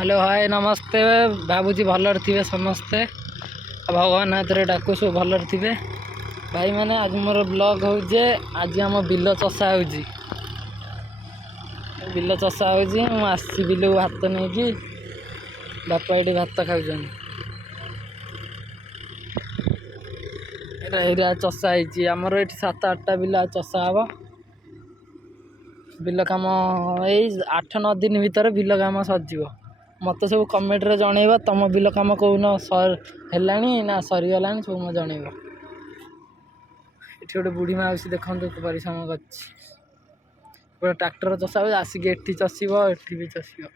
Hello hi नमस्ते बाबूजी भलर थे समस्ते भगवान हाथ में डाकू सब भलर थे भाई मैंने आज मोर ब्लॉग हो आज आम बिल चषा हो बिल चषा हो बिल भात नहीं कि बापा ये भात खाऊ एरिया चषा होमर ये 7-8टा बिल चषा हम बिल कम यही 8-9 दिन भितर बिल कम सर मत सब कमेंट रे जनइब तुम बिल कम कौन है ना सरीगला सब मैं जनइब। ये गोटे बुढ़ी माउसी देखो परिश्रम कर ट्राक्टर चषा आसिक एटी चषिब एटी भी चषिब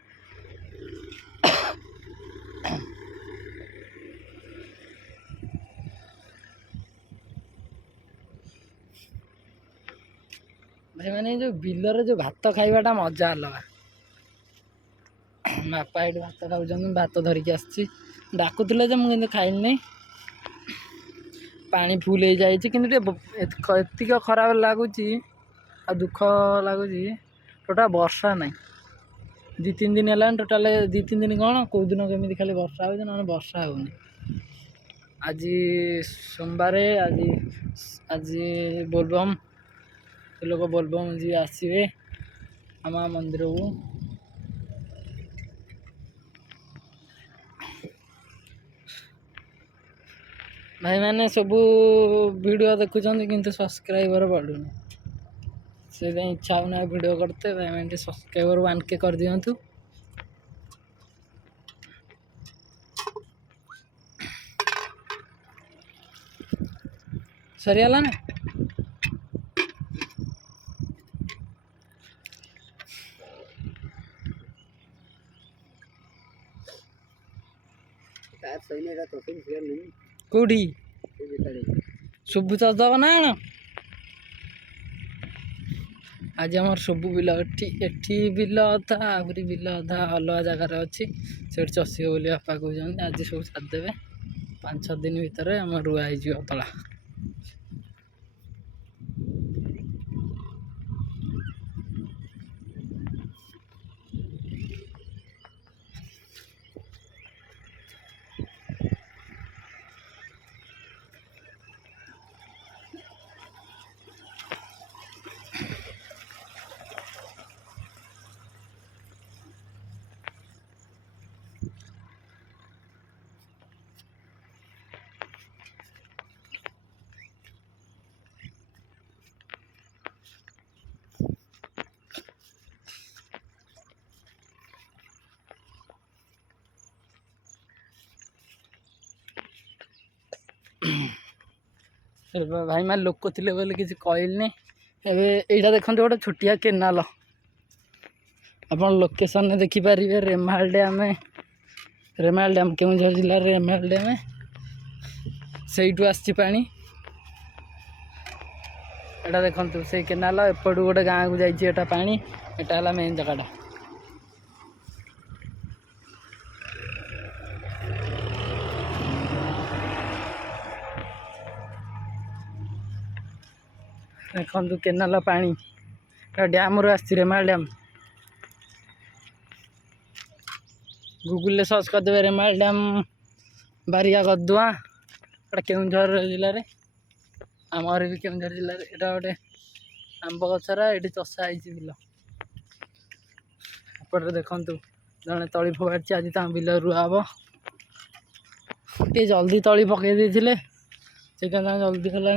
भाई मैंने जो बिलर जो भात खाइबाटा मजा अलग बापा ये भात खाऊँ भात धरिकी आसी डाकुले मुझे खाइल नहीं पानी फुल हो जाए कि खराब लगुच आ दुख लगुच टोटा वर्षा ना 2-3 दिन है टोटाल 2-3 दिन कौन कौ दिन केमी खाली वर्षा हो ना वर्षा होनी आज सोमवार आज आज बोलबम लोग बोलबम जी आसवे आम मंदिर को भाई मैंने सबू वीडियो देखुं किंतु सब्सक्राइबर बढ़ुनि से इच्छा होना वीडियो करते भाई मैंने सब्सक्राइबर 1K कर दिंतु सरीगला ना कौटी शुभु चषदेव ना आज आम सबू बिल एठी बिल अधा आहरी बिल अधा अलग जगार अच्छी से चषिब बोली बापा कहते आज सब छाड़देवे 5-6 दिन भितर आम रुआ हो तला भाई मैं लोक थे बोले किसी कहलनी एटा देखते गोटे छोटिया केनाल आप लोकेशन में देखिपारे रेमाल डैम केउझर जिले रेमाल डैम से पानी एटा देखु से केनाल एपटू गोटे गाँव को जाइए पानी एटा है मेन जगह देखु केनाल पानी डैम रू आसी रेमाल डैम गूगल सर्च करदे रेमाल डैम बारिया गदुआ केउझर जिले में आमर भी केउझर जिले में यहाँ गोटे आंब गछरा ये चषा बिल एपटे देखु जड़े तली फोड़ी आज बिल रुआ हम टे जल्दी तली पकई देते से जल्दी कला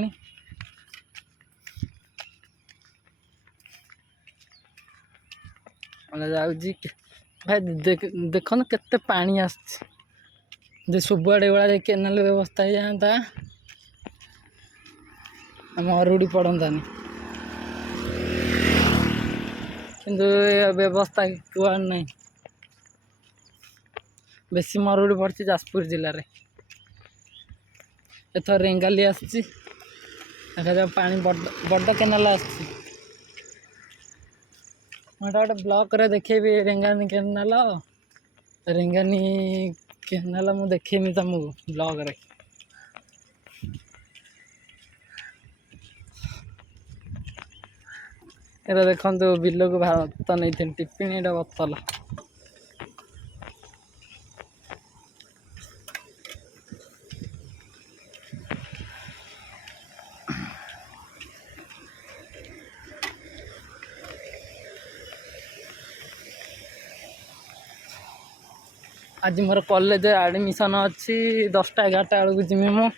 जाऊँगी भाई देख केते पानी आस सबुआड़े भाई केनाल व्यवस्था हो जाता आम अरुड़ी पड़तानी किंतु व्यवस्था कुआड़ ना बेसी मरुड़ी पड़ी जाजपुर जिले में एथर रेंगाली आसी देखा पानी बड़ केनाल आसी गोटे ब्लॉक रे देखेबी रेंगानी केनाल मु देखेमी तुमको ब्लॉग रे ये देखो बिल को भात नहीं टिफिन ये बोतल आज मोर कॉलेज एडमिशन अच्छी 10टा 11टा बेलू जिमी मु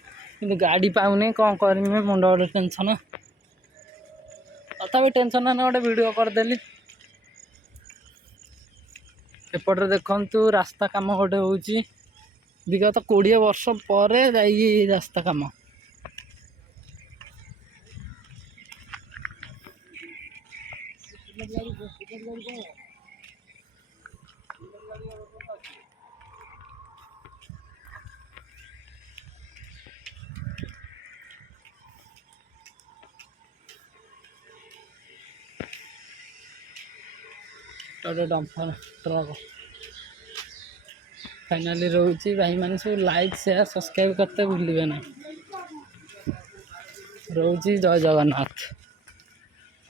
कि गाड़ी पाऊनी कौन करमी मुंड गोटे टेंशन तथा टेंशन ना गोटे वीडियो करदेली एपटे देखु रास्ता कम गोटे हूँ विगत 20 वर्ष पर रास्ता कम डंपर ट्रक फाइनाली रोची भाई मैंने सब लाइक शेयर सब्सक्राइब करते भूलिए ना रोची जय जगन्नाथ।